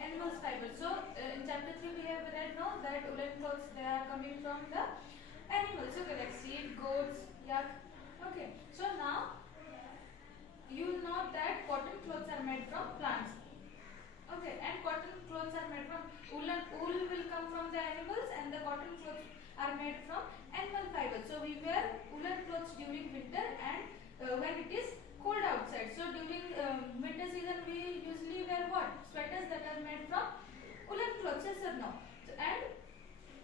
animals fiber. So in chapter 3 we have read no that woolen clothes they are coming from the animals. Okay, like sheep, goats, yak. Okay, so now you know that cotton clothes are made from plants. Okay, and cotton clothes are made from wool will come from the animals, and the cotton clothes are made from animal fiber. So we wear woolen clothes during winter and when it is cold outside. So during winter season we usually wear what? Sweaters that are made from woolen clothes, yes or no? So, and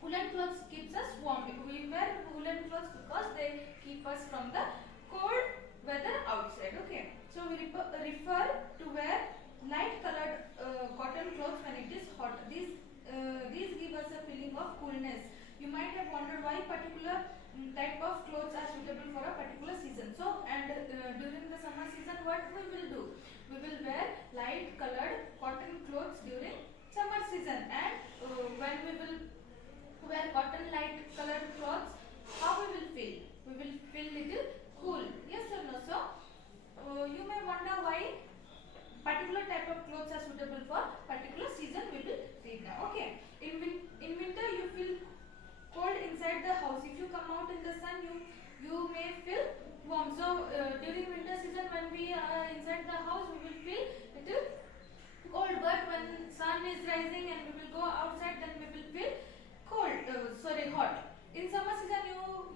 woolen clothes keeps us warm. We wear woolen clothes because they keep us from the cold weather outside. Okay, so we refer to wear light colored cotton clothes when it is hot. These give us a feeling of coolness. You might have wondered why particular type of clothes are suitable for a particular season. So and during the summer season what we will do? We will wear light colored cotton clothes during summer season, and when we will wear cotton light colored clothes, how we will feel? We will feel little cool, yes or no? So you may wonder why particular type of clothes are suitable for particular season. We will read now. Okay, in winter you feel cold inside the house. If you come out in the sun, you may feel warm. So during winter season when we are inside the house, we will feel little cold, but when sun is rising and we will go outside, then we will feel hot. In summer season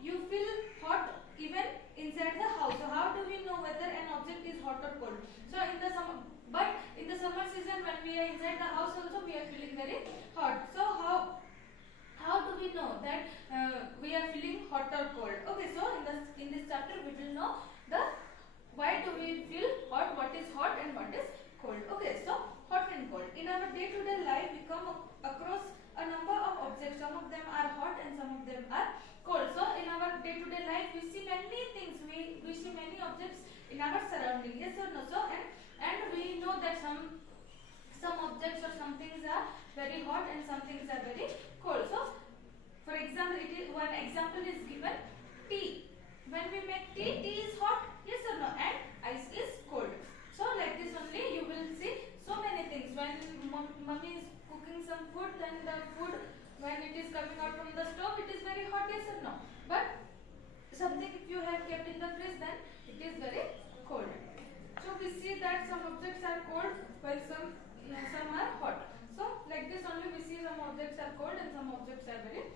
you feel hot even inside the house. So how do we know whether an object is hot or cold? So in the summer season when we are inside the house also we are feeling very hot. So how do we know that we are feeling hot or cold? Okay, so in this chapter we will know the why do we feel hot, what is hot and what is cold. Okay, so hot and cold. In our day-to-day life we come across a number of objects. Some of them are hot and some of them are cold. So in our day-to-day life we see many things, we see many objects in our surrounding, yes or no? So and we know that some objects or some things are very hot and some things are very cold. So for example, one example is given, tea. When we make tea, tea is hot, yes or no, and ice is cold. So like this only you will see so many things. When mummy is cooking some food, then the food when it is coming out from the stove, it is very hot, yes or no. But something if you have kept in the fridge, then it is very cold. So we see that some objects are cold while some are hot. So like this only we see some objects are cold and some objects are very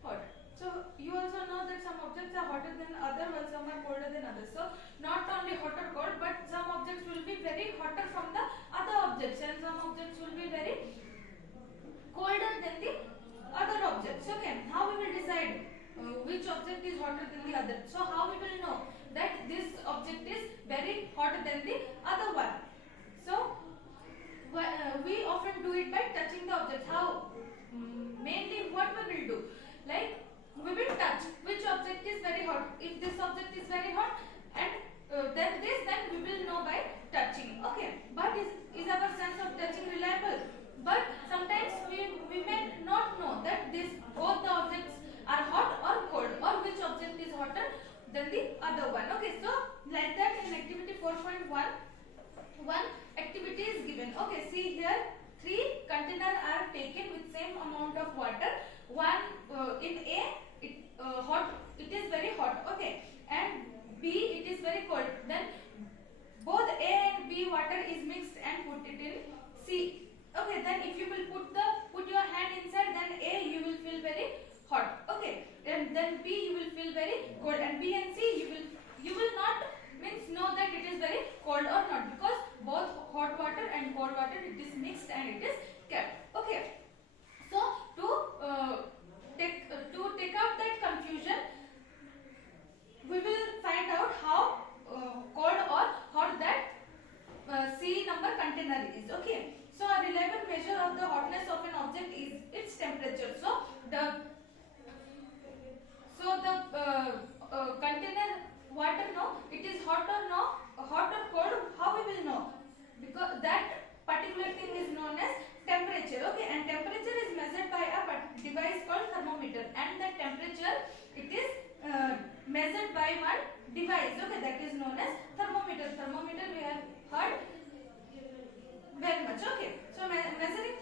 hot. So you also know that some objects are hotter than other while some are colder than others. So not only hot or cold, but some objects will be very hotter from the other objects and some objects will be very colder than the other objects. Okay, how we will decide which object is hotter than the other? So how we will know that this object is very hot than the other one? So we often do it by touching the object. How? Mainly what we will do? Like we will touch which object is very hot. If this object is very hot and then we will know by touching. Okay, but is our sense of touching reliable? But sometimes we may not know that both the objects are hot or cold, or which object is hotter than the other one. Okay, so like that in activity 4.1 one activity is given. Okay, see here 3 containers are taken with same amount of water. One in A it is very hot, okay, and B it is very cold. Then both A and B water is mixed and put it in C. Okay, then if you will put your hand inside, then A you will feel very hot, okay, and then B you will feel very cold, and B and C you will not know that it is very cold or not, because both hot water and cold water it is mixed and it is kept. Okay, so to take out that confusion, we will find out how cold or hot that C number container is. Okay, so a reliable measure of the hotness of an object is its temperature. So the container water, no, it is hot or cold. How we will know? Because that particular thing is known as temperature. Okay, and very much. Okay, so measuring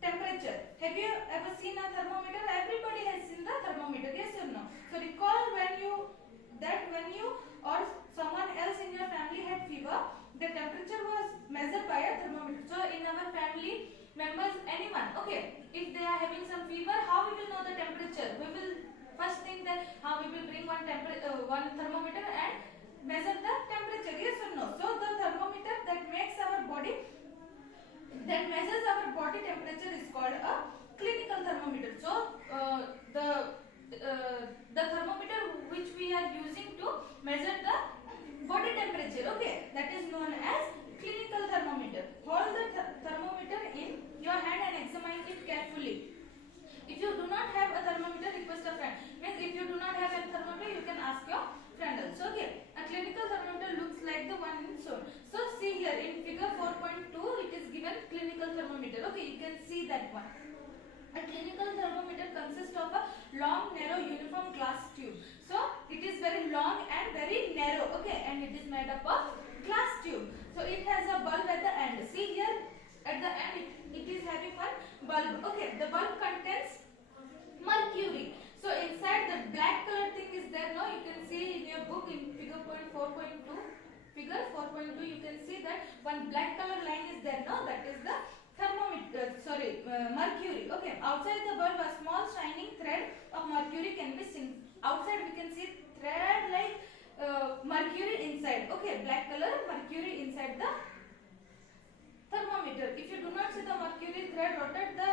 temperature. Have you ever seen a thermometer? Everybody has seen the thermometer, yes or no? So recall when you or someone else in your family had fever, the temperature was measured by a thermometer. So in our family members, anyone, okay, if they are having some fever, how we will know the temperature? We will first think that how we will bring one thermometer and measure the temperature, yes or no? So the thermometer that makes our body, that measures our body temperature, is called a clinical thermometer. So the thermometer which we are using to measure the body temperature, okay, that is known as clinical thermometer. Hold the thermometer in your hand and examine it carefully. If you do not have a thermometer, request a friend. Means if you do not have a thermometer, you can ask your friend also. Okay. A clinical thermometer looks like the one in shown. So see here in figure 4.2, it is given clinical thermometer. Okay, you can see that one. A clinical thermometer consists of a long, narrow, uniform glass tube. So it is very long and very narrow. Okay, and it is made up of glass tube. So it has a bulb at the end. See here at the end, it is having one bulb. Okay, the bulb contains mercury. So inside the black color thing is there. No, you can see in your book in figure 4.2. Figure 4.2, you can see that one black color line is there. No, that is the mercury. Okay, outside the bulb, a small shining thread of mercury can be seen. Outside we can see thread like mercury inside. Okay, black color mercury inside the thermometer. If you do not see the mercury thread, rotate the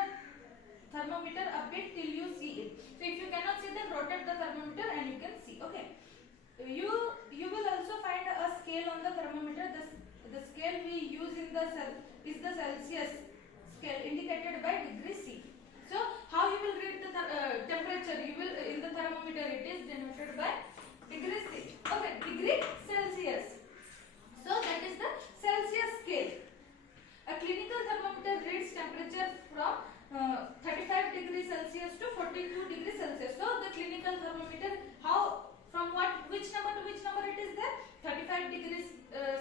thermometer a bit till you see it. So if you cannot see, then rotate the thermometer and you can see. Okay. You will also find a scale on the thermometer. The scale we use in the is the Celsius scale indicated by degree C. So how you will read the temperature? You will in the thermometer, it is denoted by degree C. Okay, degree Celsius. So that is the Celsius scale. A clinical thermometer reads temperature from 35 degrees Celsius to 42 degrees Celsius. So the clinical thermometer, how, from which number to which number it is there? 35 degrees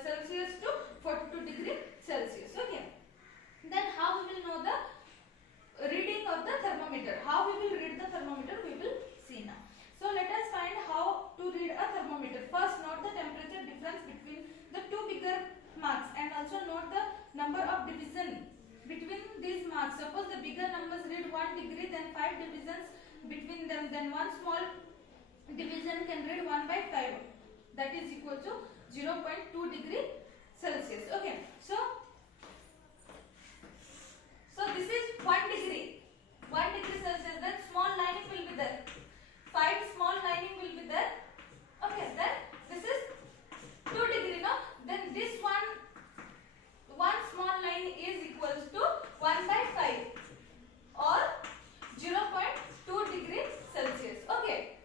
Celsius to 42 degrees Celsius. Okay. Then how we will know the reading of the thermometer? How we will read the thermometer? We will see now. So let us find how to read a thermometer. First, note the temperature difference between the two bigger marks and also note the number of division between these marks. Suppose the bigger numbers read 1 degree, then 5 divisions between them, then one small division can read 1 by 5. That is equal to 0.2 degree Celsius. Okay. So this is 1 degree. 1 degree Celsius. Then small lining will be there. 5 small lining will be there. Okay. Then this is 2 degree. No. Then this one small line is equals to 1 by 5 or 0.2 degrees Celsius. Okay.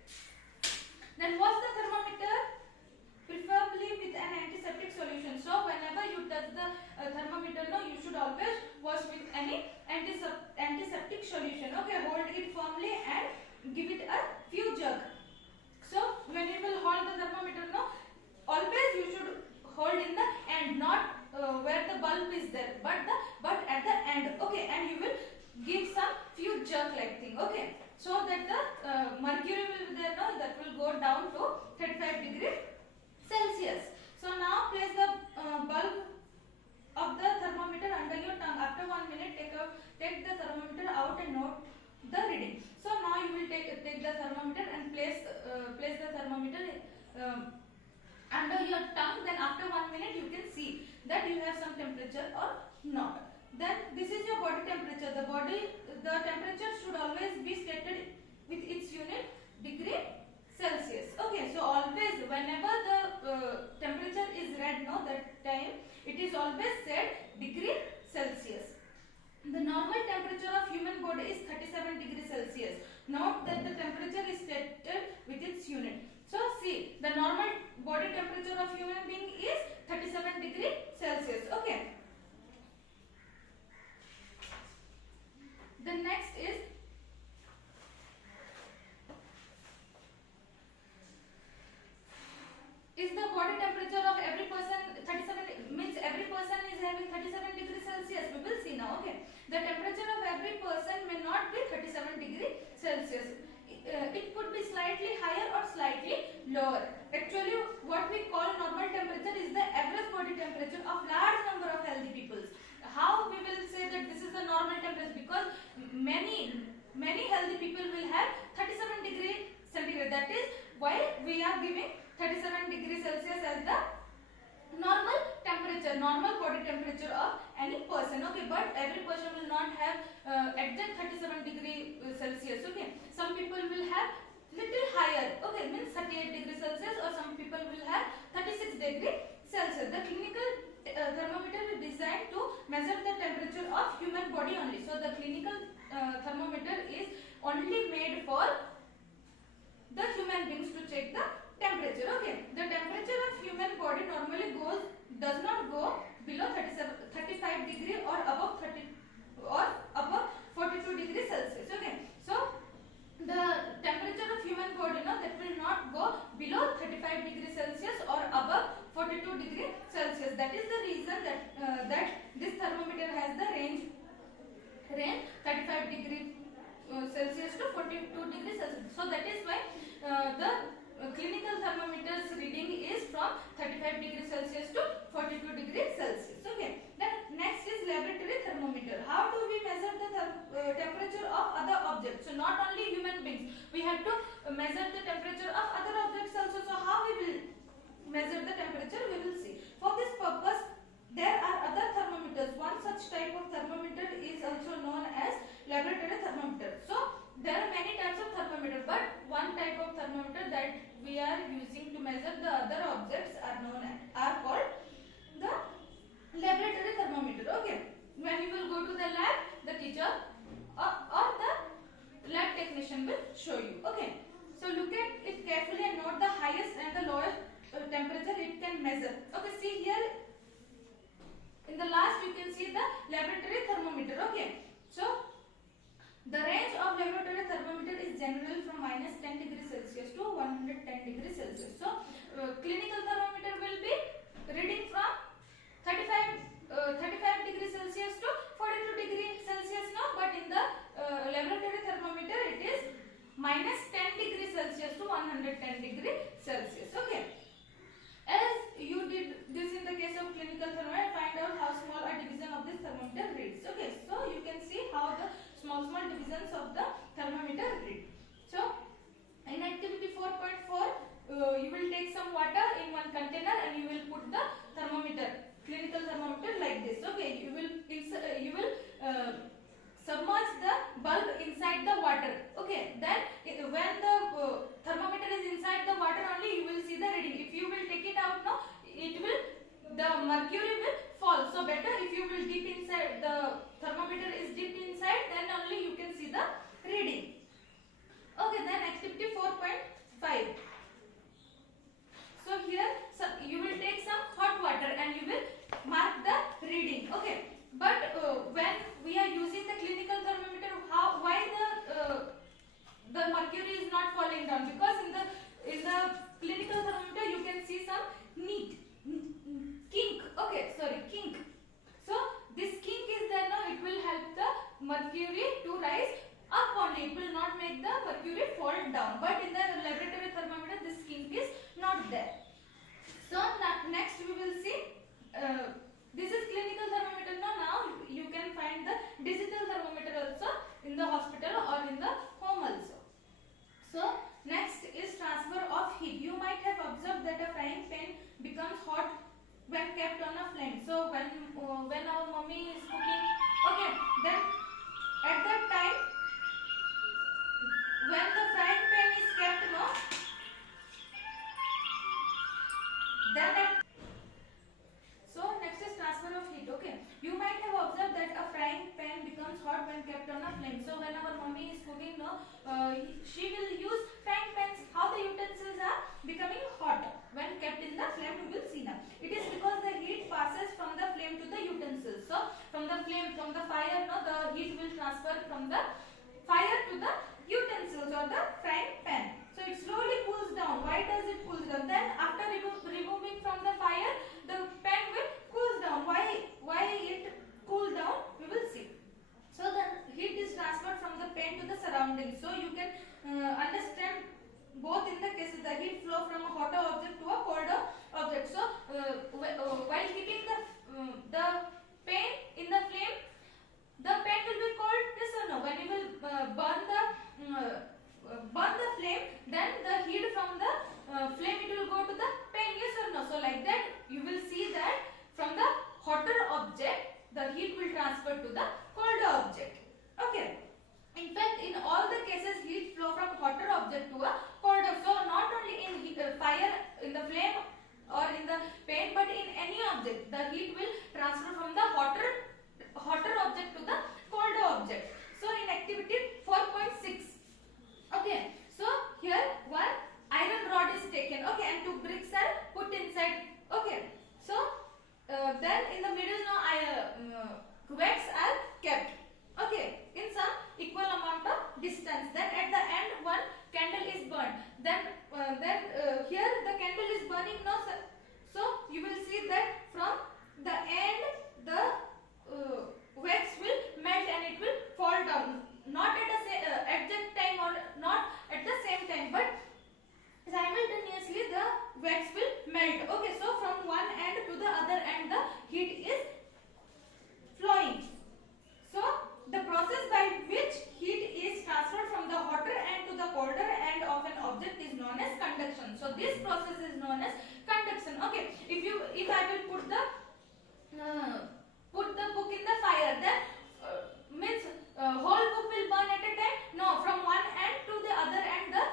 Then wash the thermometer preferably with an antiseptic solution. So whenever you touch the thermometer, no, you should always wash with any antiseptic solution. Okay, hold it firmly and give it a few jerks. So when you will hold the thermometer, no, always you should hold in the end, not where the bulb is there, but at the end. Okay, and you will give some few jerk like thing. Okay, so that the mercury will be there, no, that will go down to 35 degrees Celsius. So now place the bulb of the thermometer under your tongue. After 1 minute, take the thermometer out and note the reading. So now you will take the thermometer and place the thermometer under your tongue. Then after 1 minute, you can see that you have some temperature or not. Then this is your body temperature. The temperature should always be stated with its unit, degree Celsius. Okay, so always whenever the temperature is read, no, that time it is always said degree Celsius. The normal temperature of human body is 37 degrees Celsius. Note that the temperature is stated with its unit. So see, the normal body temperature of human being is 37 degrees Celsius. Okay. The next is the body temperature of every person 37, means every person is having 37 degrees Celsius? degree Celsius. It could be slightly higher or slightly lower. Actually, what we call normal temperature is the average body temperature of large number of healthy people. How we will say that this is the normal temperature? Because many healthy people will have 37 degree centigrade. That is why we are giving 37 degree Celsius as the normal temperature, normal body temperature of any person. Okay, but every person will not have exact 37 degree Celsius. Okay, some people will have little higher. Okay, means 38 degree Celsius, or some people will have 36 degree Celsius. The clinical thermometer is designed to measure the temperature of human body only. So the clinical thermometer is only made for the human beings to check the temperature. Okay, the temperature of human body normally does not go below 35 degree or above 42 degree Celsius. Okay, so the temperature of human body, that will not go below 35 degree Celsius or above 42 degree Celsius. That is the reason that this thermometer has the range 35 degree Celsius to 42 degree Celsius. So that is why the clinical thermometer's reading is from 35 degree Celsius to 42 degree Celsius. Okay. Then next is laboratory thermometer. How do we measure the temperature of other objects? So not only human beings, we have to measure the temperature of other objects also. So how we will measure the temperature? We will see. For this purpose, there are other thermometers. One such type of thermometer is also known as laboratory thermometer. So there are many types of thermometer, but one type of thermometer that we are using to measure the other objects are called the laboratory thermometer. Okay, when you will go to the lab, the teacher or the lab technician will show you. Okay, so look at it carefully and note the highest and the lowest temperature it can measure. Okay, see here in the last you can see the laboratory thermometer. Okay, so the range of laboratory thermometer is generally from -10 degree Celsius to 110 degree Celsius. So clinical thermometer will be reading from 35 degree Celsius to 42 degree Celsius now, but in the laboratory thermometer it is -10 degree Celsius to 110 degree Celsius. Okay, as you did this in the case of clinical thermometer, find out how small a division of this thermometer reads. Okay, so you can see how the small divisions of the thermometer read. So in activity 4.4 you will take some water in one container and you will put the thermometer, clinical thermometer, like this. Okay, you will submerge the bulb inside the water. Okay, then when the thermometer is inside the water only, you will see the reading. If you will take it out now, the mercury will fall. So better if you will dip inside, the thermometer is dipped inside, then only you can see the reading. Okay, then activity 4.5. So here you will take some hot water and you will mark the reading. Okay, but when we are using the clinical thermometer, why the mercury is not falling down? Because in the clinical thermometer you can see some kink. So this kink is there now, it will help the mercury to rise up only. It will not make the mercury fall down. But in the laboratory thermometer, this kink is not there. So next we will see, this is clinical thermometer. Now you can find the digital thermometer also in the hospital or in the home also. So next is transfer of heat. You might have observed that a frying pan becomes hot when kept on a flame. So when our mummy is cooking, okay, then at that time when the frying pan is kept so next is transfer of heat. Okay, you might have observed that a frying pan becomes hot when kept on a flame. So when our mummy is cooking she will use frying pans. How the utensils are becoming hot when kept in the flame, we will see now. It is because the heat passes from the flame to the utensils. So from the fire, the heat will transfer from the fire to the utensils or the frying pan. So it slowly cools down. Why does it cool down? Then after removing from the fire, the pan will cool down. Why it cool down? We will see. So the heat is transferred from the pan to the surrounding surroundings. So you can understand both in the cases the heat flow from a hotter object to a colder object. So while keeping the pan in the flame, the pan will be cold, yes or no? When you will burn the flame, then the heat from the flame it will go to the pan, yes or no? So like that you will see that from the hotter object the heat will transfer to the colder object. Okay. In fact, in all the cases, heat flow from hotter object to a colder. So not only in fire, in the flame or in the pan, but in any object, the heat will transfer from the hotter object to the colder object. So in activity 4.6, okay. So here one iron rod is taken, okay, and two bricks are put inside, okay. So then in the middle now wax are kept, okay, in some equal amount of distance. Then at the end one candle is burned. Then here the candle is burning now. So you will see that from the end the wax will melt and it will fall down. Not at the exact time or not at the same time, but simultaneously the wax will melt. Okay, so from one end to the other end the heat is flowing. So the process by which heat is transferred from the hotter end to the colder end of an object is known as conduction. So this process is known as conduction. Okay, if I will put the book in the fire, then means whole book will burn at a time? No, from one end to the other end the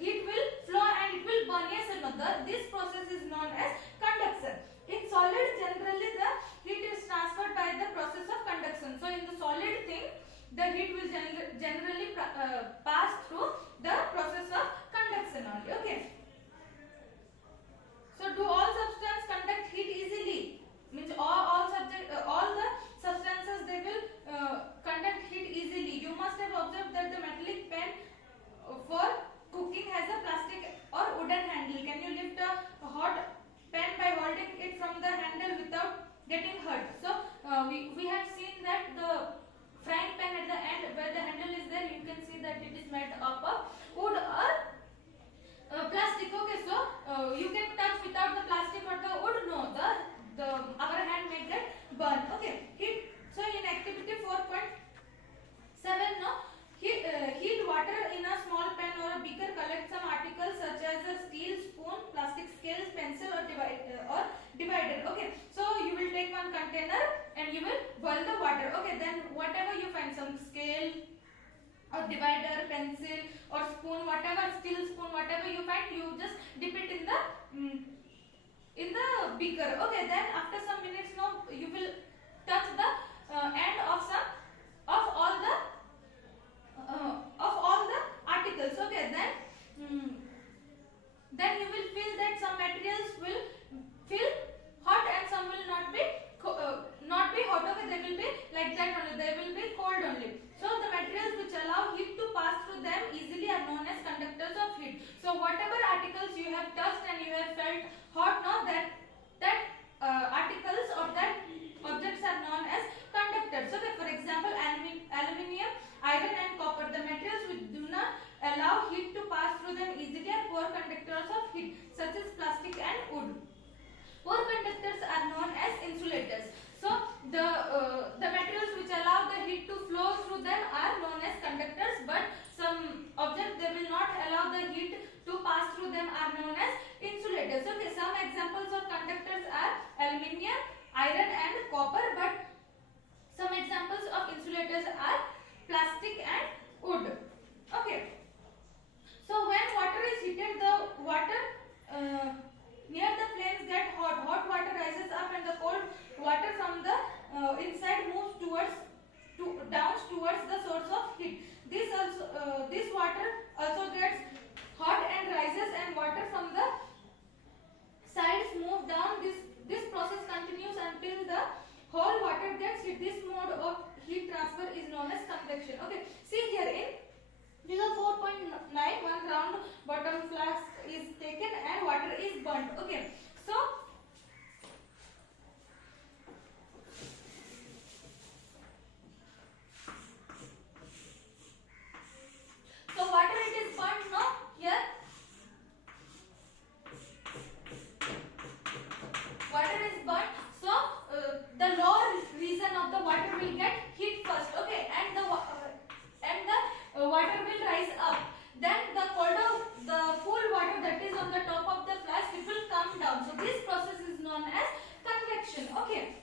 heat will flow and it will burn, yes or no? This process is known as conduction. In solid, generally the heat is transferred by the process of conduction. So in the solid thing, the heat will generally pass through the process of conduction only. Okay. So do all substances conduct heat easily? Means all the substances they will conduct heat easily. You must have observed that the metallic pan for cooking has a plastic or wooden handle. Can you lift a hot pan by holding it from the handle without getting hurt? So we have seen that the frying pan at the end where the handle is there, you can see that it is made up of wood or plastic. Okay, so you can touch without the plastic or the wood. No, our hand may get burn. Okay, heat. So in activity 4.7 now, heat water in a small pan or a beaker. Collect some articles such as a steel spoon, plastic scales, pencil or divider. Okay, so you will take one container and you will boil the water. Okay, then whatever you find, some scale or divider, pencil or spoon, whatever, steel spoon, whatever you find, you just dip it in the beaker. Okay, then after some minutes now you will touch the end of all the articles. Okay, then you will feel that some materials will feel hot and some will not be hot. Okay, they will be like that only, they will be cold only. So the materials which allow heat to pass through them easily are known as conductors of heat. So whatever articles you have touched and you have felt hot now, that articles or that objects are known as conductors. Okay, for example, aluminium, iron and copper, the materials which do not allow heat to pass through them easily are poor conductors of heat, such as plastic and wood. Poor conductors are known as insulators. So the materials which allow the heat to flow through them are known as conductors, but some objects they will not allow the heat to pass through them are known as insulators. Okay, some examples of conductors are aluminium, iron and copper, but some examples of insulators are plastic and wood. Okay, so when water is heated, the water near the flames get hot. Hot water rises up and the cold water from the inside moves down towards the source of heat. This water also gets hot and rises, and water from the sides move down. This process continues until the whole water gets heat. This mode of heat transfer is known as convection. Okay, see here in figure 4.9, one round bottom flask is taken and water is burnt. Okay, so rise up. Then the cool water that is on the top of the flask, it will come down. So this process is known as convection. Okay.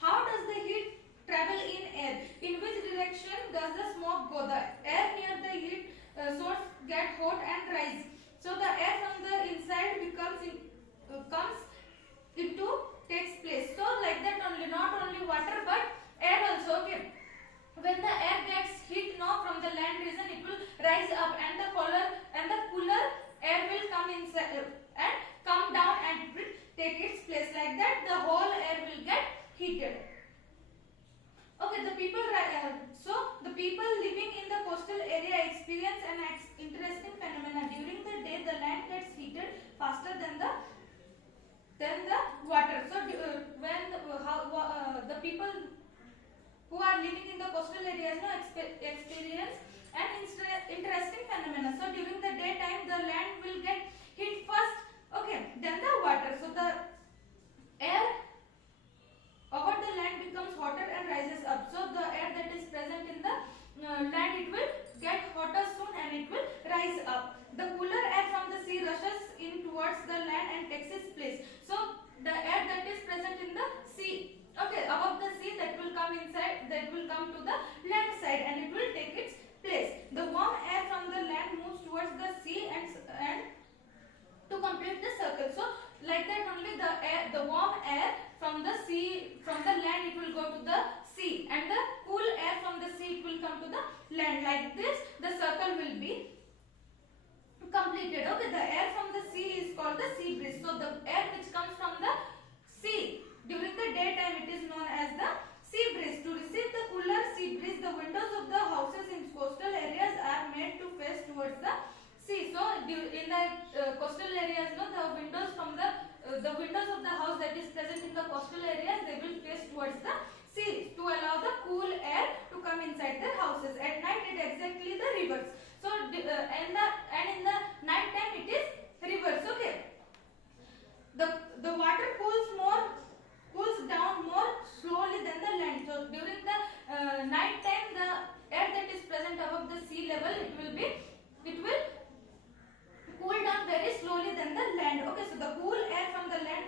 How does the heat travel in air? In which direction does the smoke go? The air near the heat source get hot and rise. So the air from the inside comes into takes place. So like that only, not only water but air also. Okay. When the air gets heat now from the land region, it will rise up, and the cooler air will come inside and come down and will take its place. Like that, the whole air will get heated. Okay, the people living in the coastal area experience an interesting phenomena. During the day, the land gets heated faster than the water. So the people who are living in the coastal areas now experience an interesting phenomena. So during the daytime, the land will get heat first, okay, then the water. So the air over the land becomes hotter and rises up. So the air that is present in the land, it will get hotter soon and it will rise up. The cooler air from the sea rushes in towards the land and takes its place. So the air that is present in the sea, okay, above the sea, that will come inside, that will come to the land side and it will take its place. The warm air from the land moves towards the sea and to complete the circle. So like that only, the warm air from the sea, from the land, it will go to the sea, and the cool air from the sea, it will come to the land. Like this, the circle will be completed. Okay, the air from the sea is called the sea breeze. So the air which comes from the sea during the daytime, it is known as the sea breeze. To receive the cooler sea breeze, the windows of the houses in coastal areas are made to face towards the sea. So in the coastal areas, no, the windows from the windows of the house that is present in the coastal areas, they will face towards the sea to allow the cool air to come inside their houses. At night, it exactly the reverse. So in the night time, it is reverse. Okay. The water cools down more slowly than the land. So during the night time, the air that is present above the sea level, it will cool down very slowly than the land. Okay, so the cool air from the land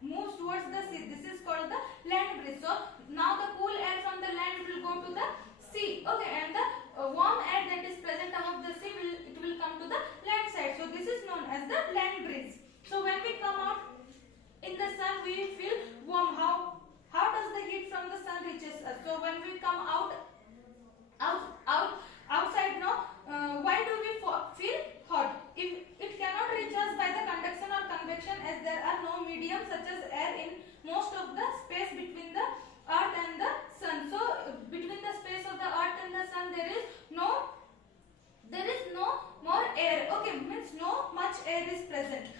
moves towards the sea. This is called the land breeze. So now the cool air from the land will go to the sea. Okay, and the warm air that is present above the sea will come to the land side. So this is known as the land breeze. So when we come out in the sun, we feel warm. How does the heat from the sun reaches us? So when we come outside now, why do we feel hot? If it cannot reach us by the conduction or convection, as there are no medium such as air in most of the space between the earth and the sun. So between the space of the earth and the sun, there is no more air. Okay, means no much air is present,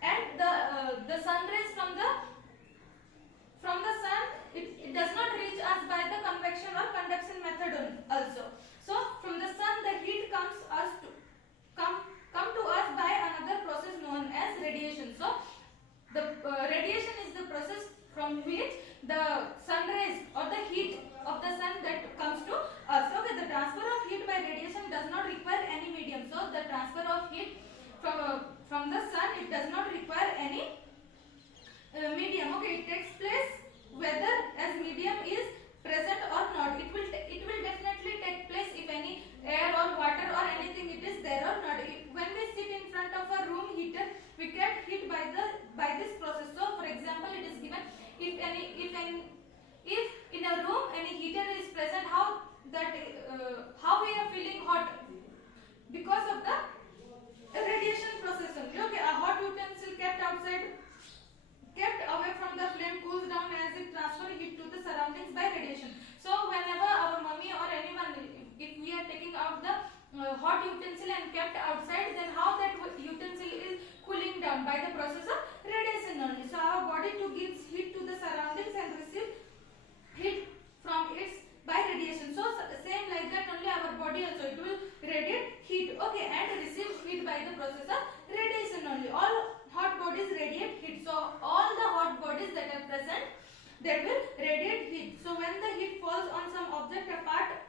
and the sun rays from the sun, it does not reach us by the convection or conduction method also. So from the sun, the heat come to us by another process known as radiation. So the radiation is the process from which the sun rays or the heat of the sun that comes to us. Okay, the transfer of heat by radiation does not require any medium. So the transfer of heat from the sun, it does not require any medium. Okay, it takes place whether as medium is present or not. It will definitely take place if any air or water or anything it is there or not. When we sit in front of a room heater, we get heat by this process. So for example, it is given if in a room any heater is present, how we are feeling hot because of the radiation process only. Okay, a hot utensil kept outside, kept away from the flame, cools down as it transfers heat to the surroundings by radiation. So whenever our mummy or anyone, if we are taking out the hot utensil and kept outside, then how that utensil is cooling down by the process of radiation only. So our body too gives heat to the surroundings and receives heat from its by radiation. So same like that only our body also, it will radiate heat, okay, and receive heat by the process of radiation only. All hot bodies radiate heat. So all the hot bodies that are present, they will radiate heat. So when the heat falls on some object apart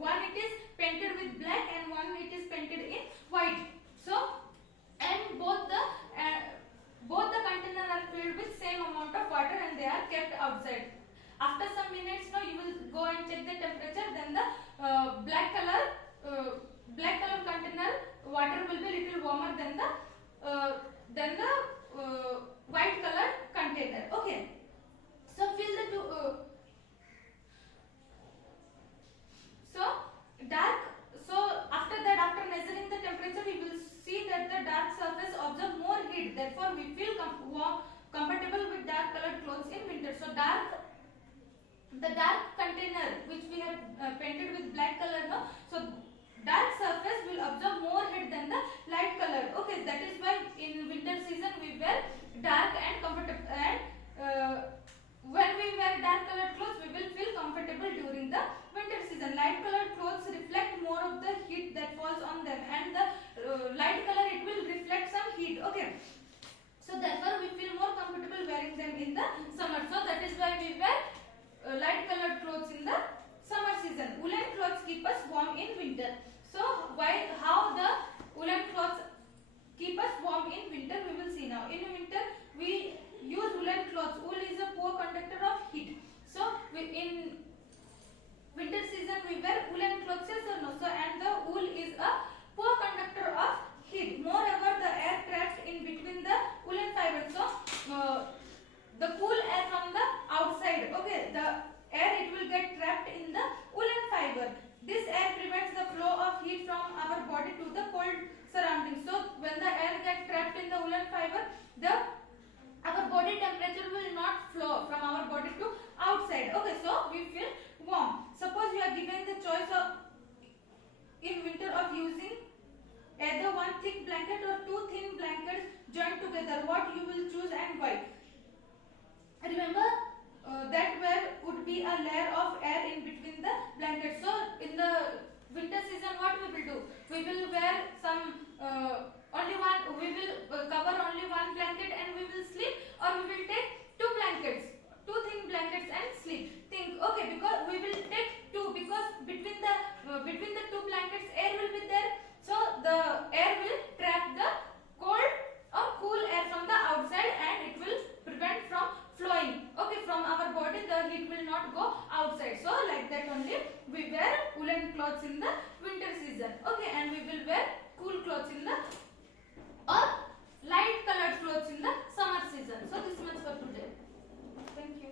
one it is painted with black and one it is painted in white. So and both the container are filled with same amount of water and they are kept outside. After some minutes, now you will go and check the temperature. Then the black color container water will be little warmer than the white color container. Okay. So fill the two. So dark. So after that, after measuring the temperature, we will see that the dark surface absorb more heat. Therefore, we feel comfortable with dark colored clothes in winter. So the dark container which we have painted with black color, no? So dark surface will absorb more heat than the light color. Okay, that is why in winter season we wear dark and comfortable, and when we wear dark colored clothes we will feel comfortable during the winter season. Light colored clothes reflect more of the heat that falls on them, and the light color it will reflect some heat. Okay, so therefore we feel more comfortable wearing them in the summer. So that is why we wear light colored clothes in the summer season. Woolen clothes keep us warm in winter. So how the woolen clothes keep us warm in winter, we will see now. In winter we use woolen clothes. Wool is a poor conductor of heat. So in winter season we wear woolen clothes, yes or no? So and the wool is a poor conductor of heat. Moreover, the air trapped in between the woolen fibers. So the cool air from the outside, okay, the air it will get trapped in the woolen fiber. This air prevents the flow of heat from our body to the cold surroundings. So when the air gets trapped in the woolen fiber, our body temperature will not flow from our body to outside. Okay, so we feel warm. Suppose you are given the choice of in winter of using either one thick blanket or two thin blankets joined together. What you will choose and why? Remember that where would be a layer of air in between the blankets. So in the winter season what we will do? We will wear some only one, we will cover only one blanket and we will sleep, or we will take two blankets, two thin blankets and sleep. Think, okay, because we will take two, because between the two blankets air will be there. So the air will trap the cold or cool air from the outside and it will prevent from flowing, okay, from our body. The heat will not go outside. So like that only we wear woolen clothes in the winter season, okay, and we will wear cool clothes in the or light colored clothes in the summer season. So this much for today. Thank you.